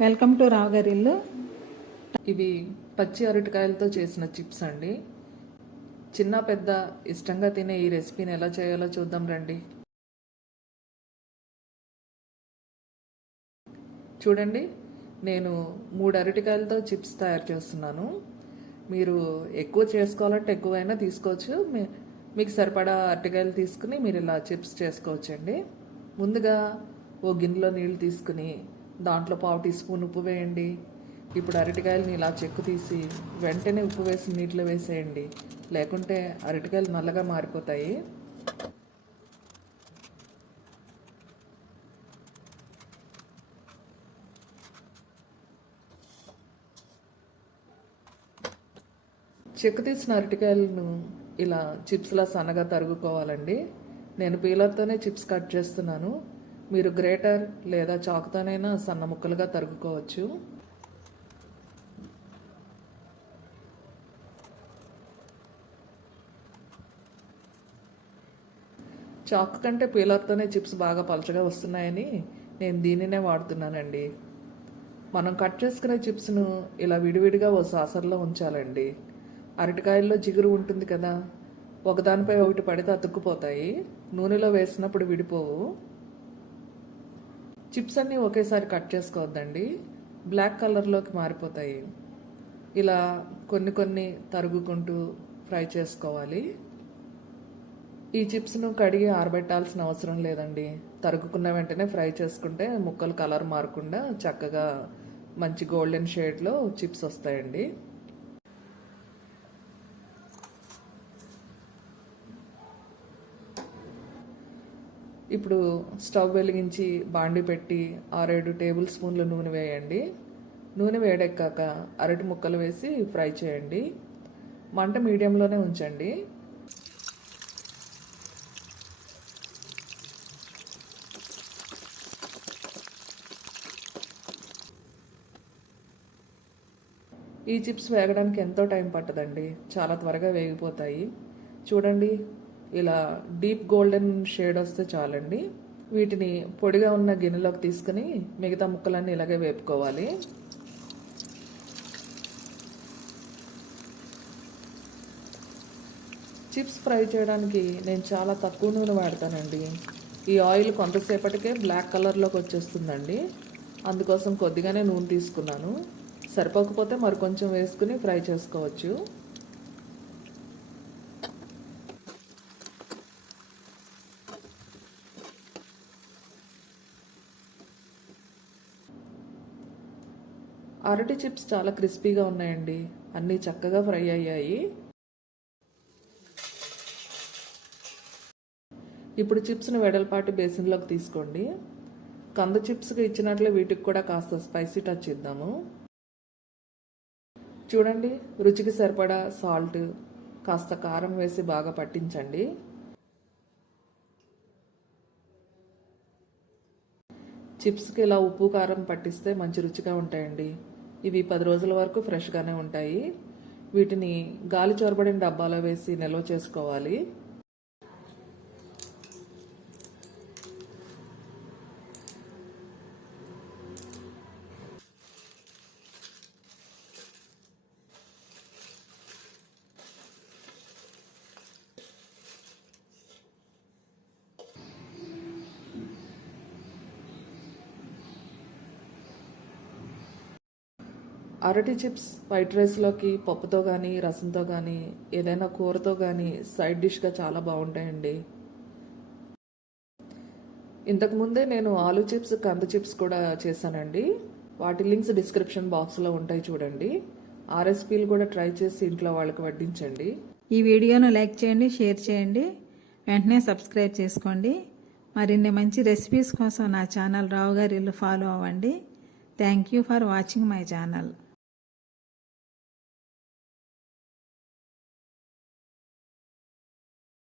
Welcome to రావు ఇల్లు. ఇవి పచ్చి అరటికాయలతో చేసిన చిప్స్ అండి. చిన్న పెద్ద ఇష్టంగా తినే ఈ రెసిపీని ఎలా చేయాలో చూద్దాం రండి. చూడండి నేను మూడు అరటికాయలతో చిప్స్ తయారు చేస్తున్నాను. మీరు ఎక్కువ చేసుకోవాలంటే ఎక్కువైనా తీసుకోవచ్చు. మీ- మీకు సరిపడా అరటికాయలు తీసుకుని మీరు ఇలా చిప్స్ చేసుకోవచ్చండి. ముందుగా ఓ గిన్నెలో నీళ్ళు తీసుకుని దాంట్లో పావు టీ స్పూన్ ఉప్పు వేయండి. ఇప్పుడు అరటికాయలని ఇలా చెక్కు తీసి వెంటనే ఉప్పు వేసి నీటిలో వేసేయండి. లేకుంటే అరటికాయలు నల్లగా మారిపోతాయి. చెక్కు తీసిన అరటికాయలను ఇలా చిప్స్లా సన్నగా తరుగుకోవాలండి నేను పీలర్తోనే చిప్స్ కట్ చేస్తున్నాను. మీరు గ్రేటర్ లేదా చాకుతోనైనా సన్న ముక్కలుగా తరుగుకోవచ్చు చాకు కంటే పీలర్తోనే చిప్స్ బాగా పలచగా వస్తున్నాయని నేను దీనినే వాడుతున్నానండి. మనం కట్ చేసుకునే చిప్స్ను ఇలా విడివిడిగా ఓ సాసర్లో ఉంచాలండి. అరటికాయల్లో జిగురు ఉంటుంది కదా ఒకదానిపై ఒకటి పడితే అతుక్కుపోతాయి. నూనెలో వేసినప్పుడు విడిపోవు. చిప్స్ అన్నీ ఒకేసారి కట్ చేసుకోవద్దండి. బ్లాక్ కలర్లోకి మారిపోతాయి. ఇలా కొన్ని కొన్ని తరుగుకుంటూ ఫ్రై చేసుకోవాలి. ఈ చిప్స్ను కడిగి ఆరబెట్టాల్సిన అవసరం లేదండి. తరుగుకున్న వెంటనే ఫ్రై చేసుకుంటే ముక్కలు కలర్ మారకుండా చక్కగా మంచి గోల్డెన్ షేడ్లో చిప్స్ వస్తాయండి. ఇప్పుడు స్టవ్ వెలిగించి బాండి పెట్టి ఆరేడు టేబుల్ స్పూన్లు నూనె వేయండి. నూనె వేడెక్కాక అరటి ముక్కలు వేసి ఫ్రై చేయండి. మంట మీడియంలోనే ఉంచండి. ఈ చిప్స్ వేగడానికి ఎంతో టైం పట్టదండి. చాలా త్వరగా వేగిపోతాయి. చూడండి ఇలా డీప్ గోల్డెన్ షేడ్ వస్తే చాలండి. వీటిని పొడిగా ఉన్న గిన్నెలోకి తీసుకుని మిగతా ముక్కలన్నీ ఇలాగే వేపుకోవాలి. చిప్స్ ఫ్రై చేయడానికి నేను చాలా తక్కువ నూనె వాడతానండి. ఈ ఆయిల్ కొంతసేపటికే బ్లాక్ కలర్లోకి వచ్చేస్తుందండి. అందుకోసం కొద్దిగానే నూనె తీసుకున్నాను. సరిపోకపోతే మరి కొంచెం వేసుకుని ఫ్రై చేసుకోవచ్చు. అరటి చిప్స్ చాలా క్రిస్పీగా ఉన్నాయండి. అన్నీ చక్కగా ఫ్రై అయ్యాయి. ఇప్పుడు చిప్స్ని వెడల్పాటి బేసిన్లోకి తీసుకోండి. కంద చిప్స్కి ఇచ్చినట్లే వీటికి కూడా కాస్త స్పైసీ టచ్ ఇద్దాము చూడండి రుచికి సరిపడా సాల్ట్ కాస్త కారం వేసి బాగా పట్టించండి. చిప్స్కి ఇలా ఉప్పు కారం పట్టిస్తే మంచి రుచిగా ఉంటాయండి. ఇవి పది రోజుల వరకు ఫ్రెష్గానే ఉంటాయి. వీటిని గాలి చొరబడిన డబ్బాలో వేసి నిల్వ చేసుకోవాలి. అరటి చిప్స్ వైట్ రైస్లోకి పప్పుతో కానీ రసంతో కానీ ఏదైనా కూరతో కానీ సైడ్ డిష్గా చాలా బాగుంటాయండి. ఇంతకుముందే నేను ఆలు చిప్స్ కంద చిప్స్ కూడా చేశానండి. వాటి లింక్స్ డిస్క్రిప్షన్ బాక్స్లో ఉంటాయి చూడండి. ఆ రెసిపీలు కూడా ట్రై చేసి ఇంట్లో వాళ్ళకి వడ్డించండి. ఈ వీడియోను లైక్ చేయండి షేర్ చేయండి. వెంటనే సబ్స్క్రైబ్ చేసుకోండి. మరిన్ని మంచి రెసిపీస్ కోసం నా ఛానల్ రావు గారి ఇల్లు ఫాలో అవ్వండి. Thank you for watching my channel.